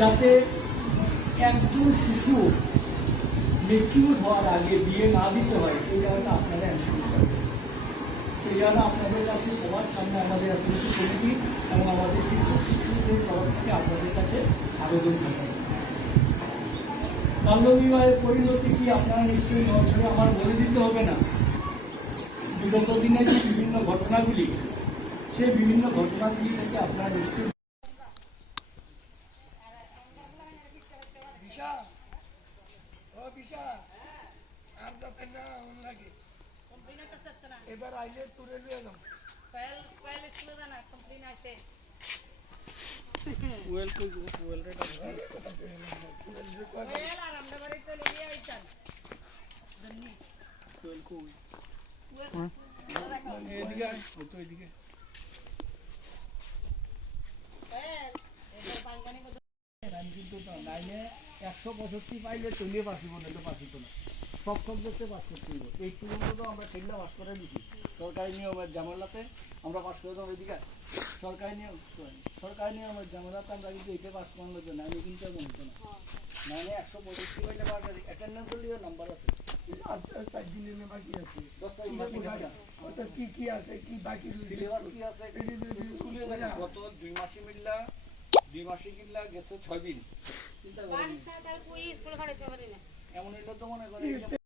যাতে একজন শিশু ম্যাচিউর হওয়ার আগে বিয়ে না দিতে হয় সেই জায়গাটা আপনারা এনশিওর করবেন। সেই জন্য আপনাদের কাছে সবার সামনে আমাদের অ্যাসোসিয়েশন কমিটি এবং আমাদের শিক্ষক শিক্ষকদের তরফ থেকে আপনাদের কাছে আবেদন থাকবে। বাল্যবিবাহের পরিণতি কি আপনারা নিশ্চয়ই নজরে আমার বলে দিতে হবে না। বিগত দিনে যে বিভিন্ন ঘটনাগুলি, সেই বিভিন্ন ঘটনাগুলি থেকে আপনারা নিশ্চয়ই এবার আইলে তুলে নিয়ে যাও নাইনে 165 পাইলে চলিয়ে পাসিব না তো পাসিত না, সব সাবজেক্টে পাস করতে হইব। এই পর্যন্ত আমরা সেগুলো পাস করে দিছি সরকারি নিয়মের ঝামেলাতে আমরা পাস করে দেবো। এদিকে সরকারি নিয়মের ঝামেলাতে আমরা কিন্তু এটা পাস করানোর জন্য আমি কিন্তু এমন হতো না। নাইনে 165 পাইলে পাস অ্যাটেন্ডেন্স লিও নাম্বার আছে, 4 দিনের বাকি আছে 10 তারিখ বাকি আছে। কি কি আছে কি বাকি সিলেবাস কি আছে স্কুলে জানা গত 2 মাসে মিললা 2 মাসে কিনলা গেছে 6 দিন। চিন্তা করেন এমন এটা তো মনে করেন